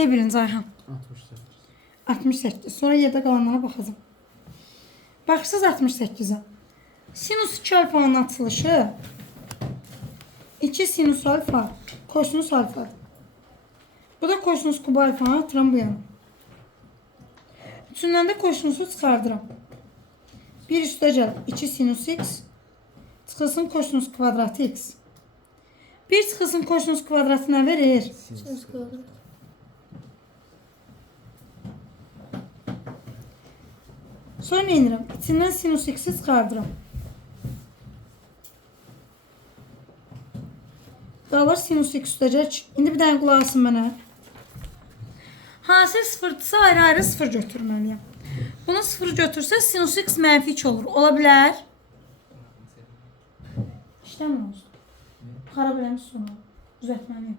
De birinci Ayhan. 68. 68. Sonra yerdə qalanlara baxacağım. Baxsız 68-ə. Sinus 2 alfanın açılışı 2 sinus alfa kosinus alfadır. Bu da kosinus kub alfanı atıram bu yana. Üçündən də kosinusu çıxardıram. 1 üstə gəl 2 sinus x çıxılsın kosinus kvadratı x. 1 çıxılsın kosinus kvadratı nə verir? Sinüs kvadrat. Sonra nə edirəm? İçindən sinus x-i çıxardıram. Qalır sinus x üstə gəl 2. İndi bir dənə qulaq asın mənə. Hansı sıfırdırsa ayrı-ayrı sıfır götürməliyəm. Bunu sıfır götürsə sinus x mənfi 2 olur. Ola bilər? İşləmir olsun. Xarab eləmiş sonra. Düzəltməliyim.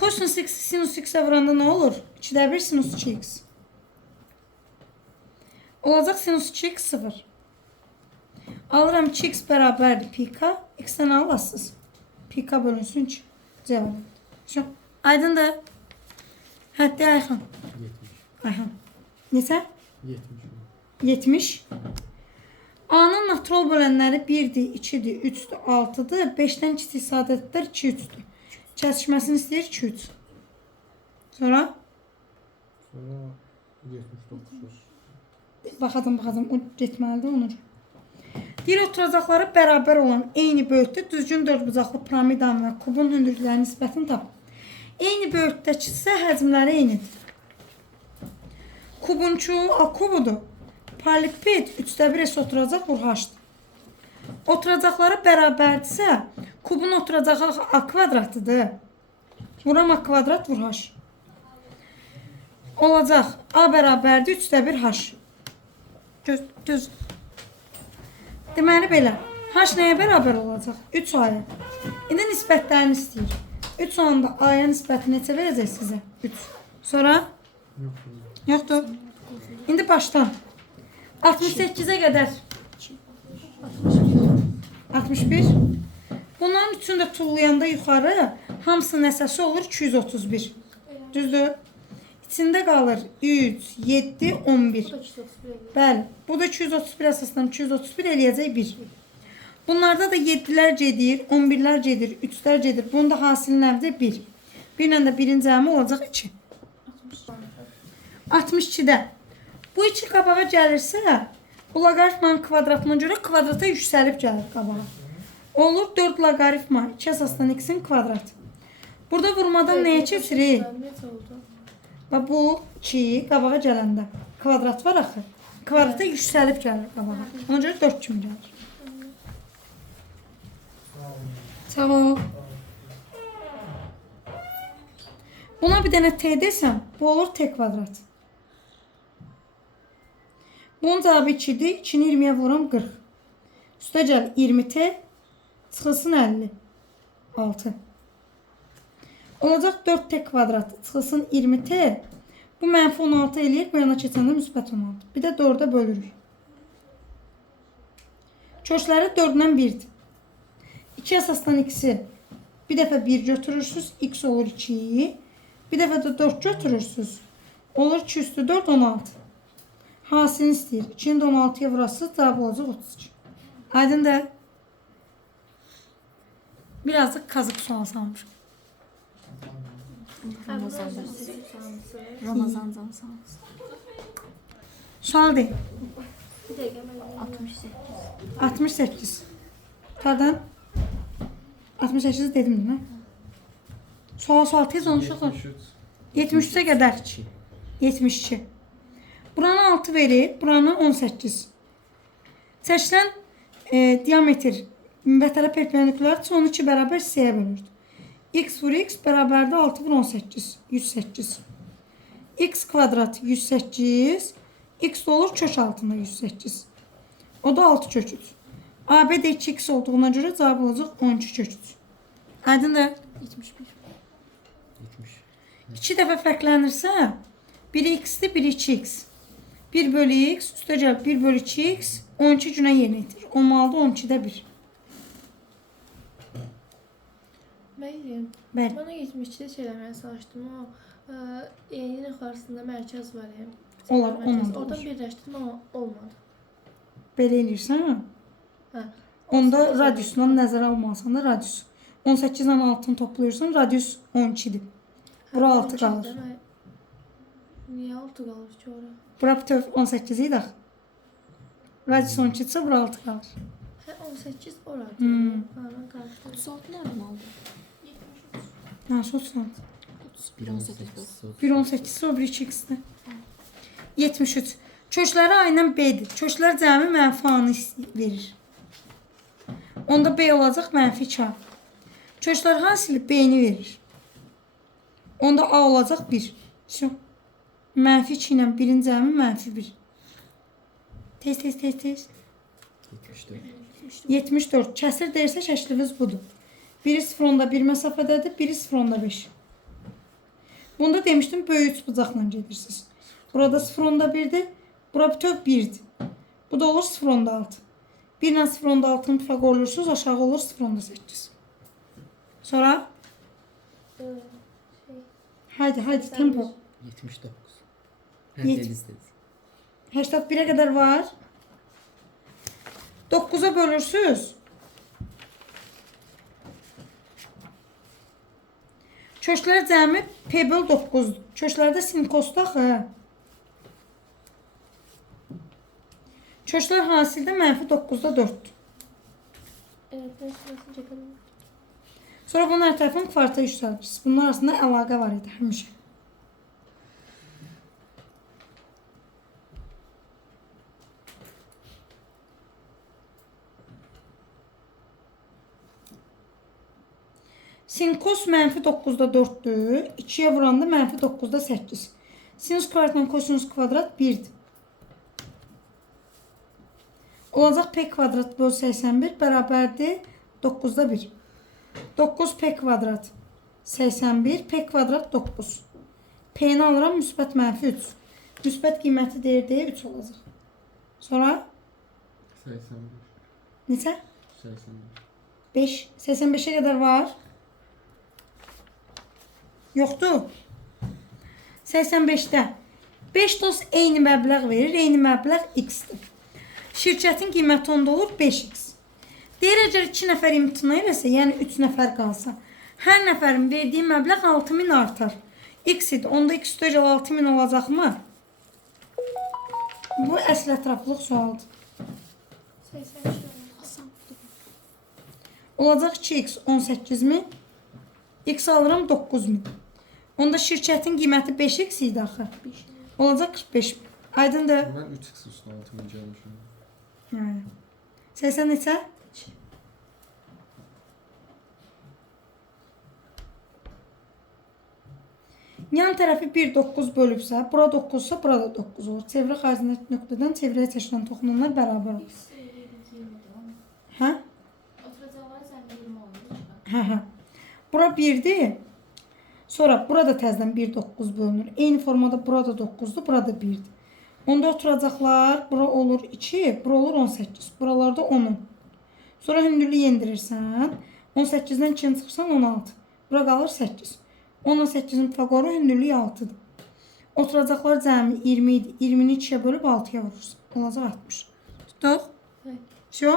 Kosinus x sinus x-ə vuranda nə olur? 2-də 1 sinus 2x. Olacaq sinus 2x 0. Alıram 2x bərabərdir pika. X-dən alasınız. Pika bölünsün 2. Cevab. Şu. Aydındır. Həddi Ayxan. 70. Ayxan. Neçə? 70. 70. A-nın natural bölənləri 1-dir, 2-dir, 3-dür, 6-dır. 5-dən kiçik sadətlər 2-3-dür. Kəsişməsini istəyir 2-3. Sonra? Sonra 79. Baxadım. O getməlidir onur. Deyir, oturacaqları bərabər olan eyni böyütdə düzgün dördbucaqlı piramidanın və kubun hündürlüklərinin nisbətini tap. Eyni böyütdəkisə həcmləri eynidir. Kubunçu A kubudur. Paraleliped 3-də 1 s oturacaq vur h-dır. Oturacaqları bərabərdirsə, kubun oturacağı A kvadratıdır. Vuram A kvadrat vur h. Olacaq A bərabərdir 3-də 1 h. Düz. Deməli belə. H nəyə bərabər olacaq? 3 aya. İndi nisbətlərini istəyir. 3 anda aya nisbəti neçə verəcək sizə? 3. Sonra? Yoxdur. İndi başdan. 68-ə qədər. 61. Bunların üçünü də tullayanda yuxarı hamısının əsası olur 231. Düzdür? İçində qalır 3, 7, 11. Bəli. Bu da 231 əsasından 231 eləyəcək 1. Bunlarda da 7-lər gedir, 11-lər gedir, 3-lər gedir. Bunun da hasili nədir? 1. 1 ilə də 1-in cəmi olacaq 2. 62-də. Bu 2 qabağa gəlirsə, bu loqaritmanın kvadratına görə kvadrata yüksəlib gəlir qabağa. Olur 4 loqaritma 2 əsasdan x-in kvadratı. Burada vurmadan nəyə keçirik? Və bu 2 qabağa gələndə kvadrat var axı. Kvadrata yüksəlib gəlir qabağa. Ona görə 4 kimi gəlir. Sağ ol. Buna bir dənə t desəm, bu olur t kvadrat. Bunun cavabı 2-dir. 2-ni 20-yə vuram 40. Üstə gəl 20t, çıxılsın 50. 6. Olacaq 4t kvadratı, çıxılsın 20t. Bu mənfi 16 eləyir, bu yana keçəndə müsbət 16. Bir də 4-ə bölürük. Köşləri 4-dən 1-dir. 2 əsasdan x-i bir dəfə 1 götürürsünüz, x olur 2. Bir dəfə də 4 götürürsünüz, olur 2 üstü 4, 16. Hasilini istəyir. 2-ni də 16-ya vurasınız, cavab olacaq 32. Aydın da. Birazcık kazık sual salmışım. Ramazan'dan sağ. Sual değil. 68. 68. Pardon. 68 dedim değil mi? Sual tez olmuşuq. 73'e kadar. 72. Buranı 6 verir, buranı 18. Çəkilən diametr vətələ perpendikular 12 bərabər s-yə bölünür. X vur x bərabərdə 6 vur 18. 108. X kvadrat 108. X də olur kök altında 108. O da 6 kök 3. AB də 2x olduğuna görə cavab olacaq 12 kök 3. Aydın da? 71. 2 dəfə fərqlənirsə, biri x-dir, biri 2x. 1 bölü x, üstə gəl 1 bölü 2x, 12 günə yerinə itir. Olmalıdır 12-də 1. Mən deyim. Bəli. Bana geçmişte şey eləməyə çalışdım. O eynin yuxarısında mərkəz var ya. Olar, Mərkəz. onunla da Oradan olur. birləşdirdim amma olmadı. Belə eləyirsən. Hə. Onda 18 radiusundan nəzərə almalısan da radius. 18 ilə 6-nı toplayırsan, radius 12-dir. Bura 6 qalır. Niyə 6 qalır ki ora? Bura bütöv 18 idi axı. Radius 12-dirsə bura 6 qalır. Hə 18 ora. Hmm. Ha, mən qarışdırdım. 36 nereden aldın? Nasıl olsun? 1.18 bu. 1.18 o 2x-dir. 73. Köşləri A ilə B-dir. Köşlər cəmi mənfi A-nı verir. Onda B olacaq mənfi 2A. Köşlər hasili B-ni verir. Onda A olacaq 1. Şu. Mənfi 2 ilə 1-in cəmi mənfi 1. Tez. 74. 74. Kəsir deyirsə şəklimiz budur. Biri 0.1 məsafədədir, biri 0.5. Bunda demişdim böyük bucaqla gedirsiniz. Burada 0.1'dir, bura bütöv 1'dir. Bu da olur 0.6. 1 ilə 0.6'nı fərq olursunuz, aşağı olur 0.8. Sonra haydi tempo. 79. Yet- Deniz dedi. 81'e kadar var. 9'a bölürsünüz. Köşlər cəmi P böl 9'dur. Köşlərdə sinkosda axı. Köşlər hasildə mənfi 9'da 4'dür. Evet, ben şurasını çekelim. Sonra bunun hər tərəfini kvarta yüksəlirsiniz. Bunlar arasında əlaqə var idi həmişə. Sinkos mənfi 9'da 4'dür. 2'ye vuranda mənfi 9'da 8. Sinüs kvadratla kosinüs kvadrat 1'dir. Olacaq P kvadrat böl 81 bərabərdir 9'da 1. 9 P kvadrat 81, P kvadrat 9. P'ni alıram müsbət mənfi 3. Müsbət qiyməti deyir 3 olacaq. Sonra 85. neçə? 85. 5. 85'e kadar var. Yoxdur. 85'də 5 dost eyni məbləğ verir. Eyni məbləğ x-dir. Şirkətin qiyməti onda olur 5x. Deyir, əgər 2 nəfər imtina eləsə, yəni 3 nəfər qalsa, hər nəfərin verdiyi məbləğ 6000 artar. X idi. Onda x üstəgəl 6000 olacaqmı? Bu əsl ətraflıq sualdır. 83 Hasan. Olacaq 2x 18000. X alıram 9000. Onda şirkətin qiyməti 5x idi axı. Olacaq 45000. Aydındır? Ben 3x üstüne 6000 gelmişim. Yəni. 80 neçə? Yan tərəfi 1 9 bölübsə, bura 9-sa, bura da 9 olur. Çevrə xarici nöqtədən çevrəyə çəkilən toxunanlar bərabər olur. Hə? Oturacaqlar sən 20 olur. Hə. Bura 1-dir. Sonra burada təzədən 1 9 bölünür. Eyni formada burada 9-dur, burada 1-dir. Onda oturacaqlar, bura olur 2, bura olur 18. Buralarda 10. Sonra hündürlüyü yendirirsən. 18-dən 2-ni çıxırsan 16. Bura qalır 8. 10-la 8-in fəqoru hündürlüyü 6-dır. Oturacaqlar cəmi 20 idi. 20-ni 2-yə bölüb 6-ya vurursan. Olacaq 60. Tutduq? Evet. Şo?